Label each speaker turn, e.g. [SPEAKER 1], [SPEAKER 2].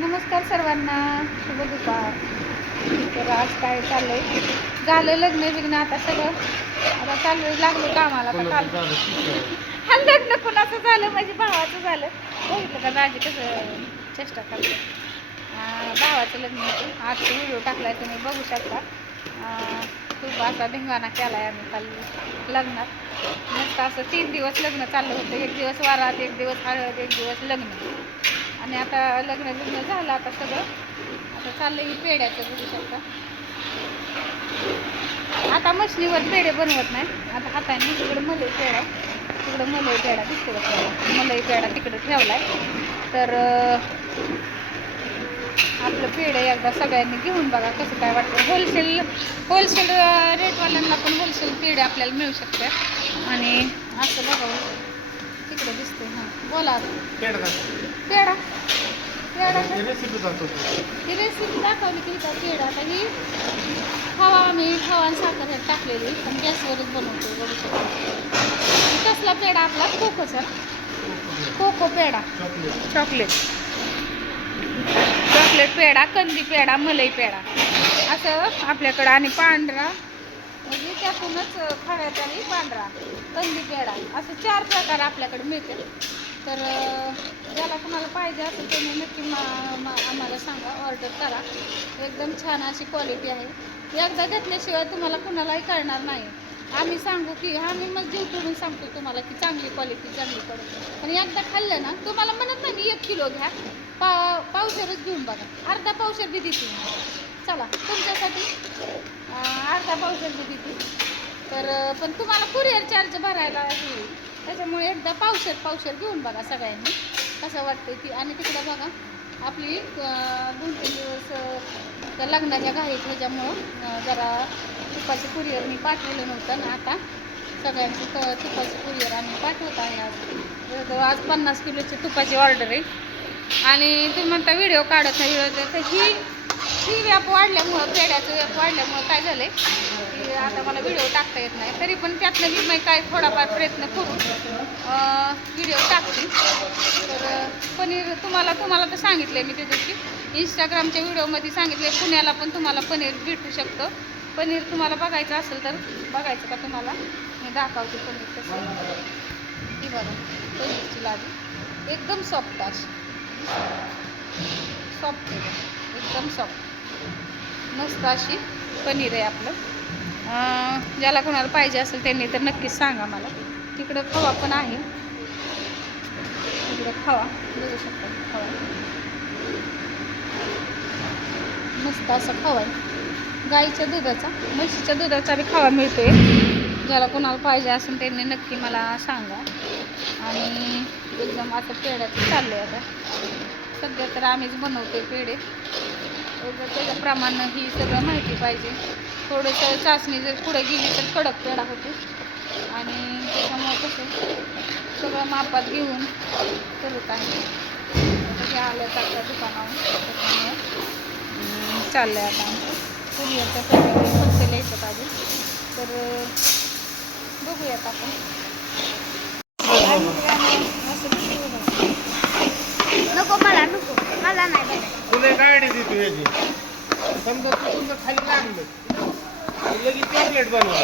[SPEAKER 1] नमस्कार सर्वांना. शुभ दुपार. तर आज काय चाललंय? झालं लग्न बिग्न आता सगळं. आता चालू लागलो कामाला आता काल हा लग्न कुणाचं झालं? माझ्या भावाचं झालं. बघितलं का दाजी कसं चेष्टा करते. भावाचं लग्न होतं. आजचा व्हिडिओ टाकलाय तुम्ही बघू शकता. खूप असा धिंगाणा केलाय आम्ही काल लग्नात. मस्त असं तीन दिवस लग्न चाललं होतं. एक दिवस वारात एक दिवस हळद एक दिवस लग्न. आणि आता लग्न बिग्न झालं आता सगळं. आता चाललं ही पेड्याचं बघू शकता आता मशनीवर पेढे बनवत नाही. आता हाताने तिकडं मलई पेढा तिकडं मलई पेढा दिसतो का मलई पेढा तिकडं ठेवलाय. तर आपलं पेढे एकदा सगळ्यांनी घेऊन बघा कसं काय वाटतं. होलसेल होलसेल रेटवाल्यांना पण होलसेल पेढे आपल्याला मिळू शकते. आणि असं बघा. तिकडं दिसते हां बोला पेढा. पेढा.
[SPEAKER 2] रेसिपी
[SPEAKER 1] ही रेसिपी दाखवली की इथं पेढा. आता ही हवा आम्ही हवा आणि साखर ह्यात टाकलेली आणि गॅसवरच बनवतो. बघू शकतो. कसला पेढा आपला? कोकोचा. Cocoa peda.
[SPEAKER 2] Chocolate
[SPEAKER 1] chocolate peda कंदी पेढा मलई पेढा. असं आपल्याकडं आणि पांढरा. म्हणजे त्यातूनच खड्यात आणि पांढरा कंदी पेढा. असं चार प्रकार आपल्याकडे मिळते तर कोणाला पाहिजे असेल तुम्ही नक्की मा मा आम्हाला सांगा. ऑर्डर करा. एकदम छान अशी क्वालिटी आहे. एकदा घेतल्याशिवाय तुम्हाला कुणालाही कळणार नाही. आम्ही सांगू की आम्ही मग जीव तोडून सांगतो तुम्हाला की चांगली क्वालिटी चांगली क्वालिटी पण एकदा खाल्लं ना तुम्हाला म्हणत नाही मी एक किलो घ्या. पा पावशेरच घेऊन बघा. अर्धा पावशेर बी देते चला तुमच्यासाठी अर्धा पावशेर बी देते. तर पण तुम्हाला कुरिअर चार्ज भरायला येईल त्याच्यामुळे एकदा पावशेर पावशेर घेऊन बघा सगळ्यांनी. कसं वाटतं ती? आणि तिकडं बघा आपली दोन तीन दिवस त्या लग्नाच्या घाईत ह्याच्यामुळं जरा तुपाचे कुरिअर मी पाठवलं नव्हतं ना आता. सगळ्यांची त तुपाची कुरिअर आम्ही पाठवत आहे आज. आज पन्नास किलोची तुपाची ऑर्डर आहे. आणि तुम्ही म्हणता व्हिडिओ काढत नाही व्हिडिओ तर ही ही व्याप वाढल्यामुळं पेड्याचं व्याप वाढल्यामुळं काय झालं की आता मला व्हिडिओ टाकता येत नाही. तरी पण त्यातनं मी काय थोडाफार प्रयत्न करू. व्हिडिओ टाकते. तर पनीर तुम्हाला तुम्हाला तर सांगितलं मी त्या दिवशी इंस्टाग्रामच्या व्हिडिओमध्ये सांगितले पुण्याला पण तुम्हाला पनीर भेटू शकतं. पनीर तुम्हाला बघायचं असेल तर बघायचं का तुम्हाला? मी दाखवते पनीर कसं ती बघा पनीरची लादी एकदम सॉफ्ट अशी. सॉफ्ट एकदम सॉफ्ट मस्त अशी पनीर आहे आपलं. ज्याला कोणाला पाहिजे असेल त्यांनी तर नक्कीच सांगा मला. तिकडं खवा पण आहे. तिकडं खावा. बघू शकता खावा. मस्त असा खावा. गाईच्या दुधाचा म्हशीच्या दुधाचा बी खावा मिळतोय. ज्याला कोणाला पाहिजे असेल त्यांनी नक्की मला सांगा. आणि एकदम आता पेड्याचं चाललं आहे आता. सध्या तर आम्हीच बनवतोय पेढे. उगाच त्याच्याप्रमाणे ही सगळं माहिती पाहिजे. थोडंसं चाचणी जर पुढे गेली तर कडक पेढा होतो. आणि सगळं मापात घेऊन करत आहे आता हे आलं तर आपल्या दुकानावर. त्याच्यामुळे चाललं आहे आता आमचं. कुरिअरच्या पैसे यायचं पाहिजे. तर बघूयात आपण.
[SPEAKER 3] नको मला नको. मला नाही
[SPEAKER 2] तुला गाडी देतो ह्याची. समजा तू तुझं खाली लागलं. लगेच चॉकलेट बनवा.